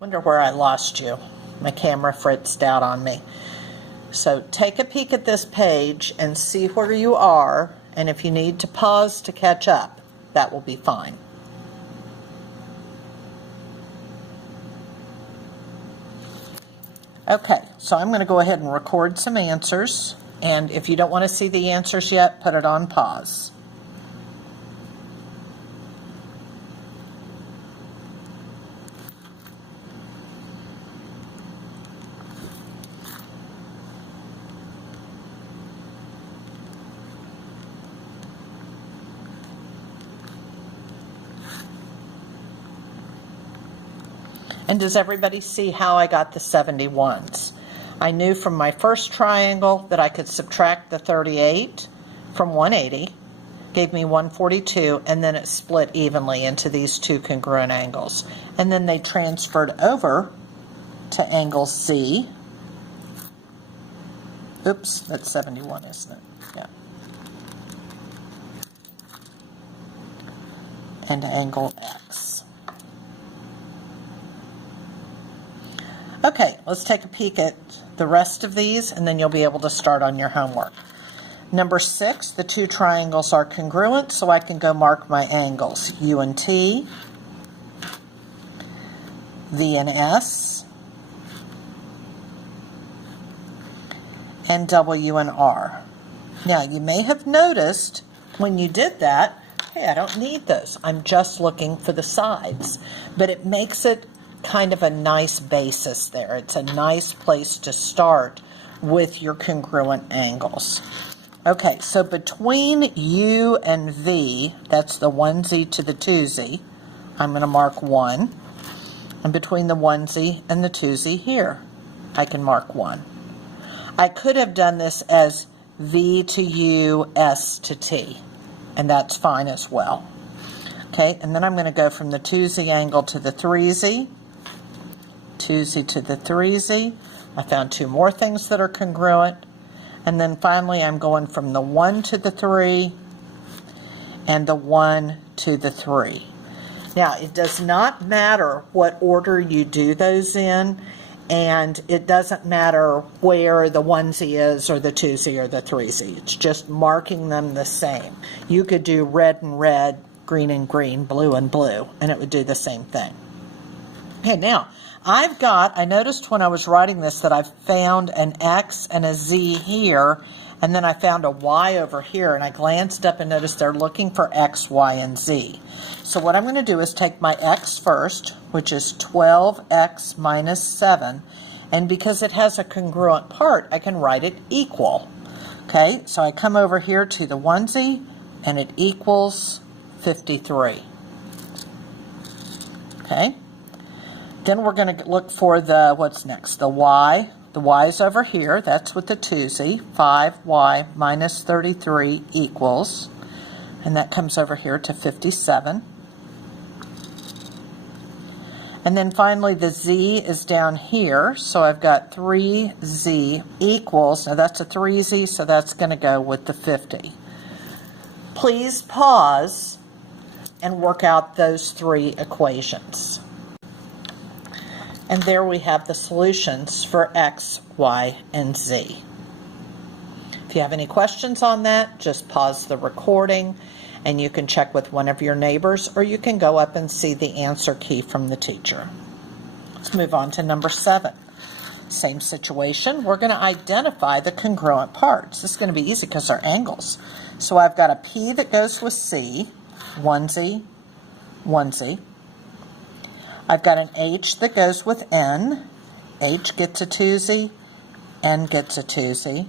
Wonder where I lost you. My camera fritzed out on me. So take a peek at this page and see where you are, and if you need to pause to catch up, that will be fine. Okay, so I'm going to go ahead and record some answers, and if you don't want to see the answers yet, put it on pause. And does everybody see how I got the 71s? I knew from my first triangle that I could subtract the 38 from 180, gave me 142, and then it split evenly into these two congruent angles. And then they transferred over to angle C. Oops, that's 71, isn't it? Yeah. And angle X. Okay, let's take a peek at the rest of these, and then you'll be able to start on your homework. Number 6, the two triangles are congruent, so I can go mark my angles. U and T, V and S, and W and R. Now, you may have noticed when you did that, hey, I don't need those. I'm just looking for the sides. But it makes it kind of a nice basis there. It's a nice place to start with your congruent angles. Okay, so between U and V, that's the 1Z to the 2Z, I'm going to mark 1. And between the 1Z and the 2Z here, I can mark 1. I could have done this as V to U, S to T, and that's fine as well. Okay, and then I'm going to go from the 2Z angle to the 3Z, 2Z to the 3Z. I found two more things that are congruent. And then finally I'm going from the 1 to the 3 and the 1 to the 3. Now, it does not matter what order you do those in, and it doesn't matter where the 1Z is or the 2Z or the 3Z. It's just marking them the same. You could do red and red, green and green, blue and blue, and it would do the same thing. Okay, now, I noticed when I was writing this that I found an X and a Z here, and then I found a Y over here, and I glanced up and noticed they're looking for X, Y, and Z. So what I'm going to do is take my X first, which is 12X minus 7, and because it has a congruent part, I can write it equal. Okay, so I come over here to the 1Z, and it equals 53. Okay. Then we're going to look for the, what's next? The Y. The Y is over here. That's with the 2Z. 5Y minus 33 equals, and that comes over here to 57. And then finally the Z is down here, so I've got 3Z equals, now that's a 3Z, so that's going to go with the 50. Please pause and work out those three equations. And there we have the solutions for X, Y, and Z. If you have any questions on that, just pause the recording and you can check with one of your neighbors, or you can go up and see the answer key from the teacher. Let's move on to number 7. Same situation. We're going to identify the congruent parts. This is going to be easy because they're angles. So I've got a P that goes with C, 1Z, 1Z. I've got an H that goes with N. H gets a 2Z, N gets a 2Z.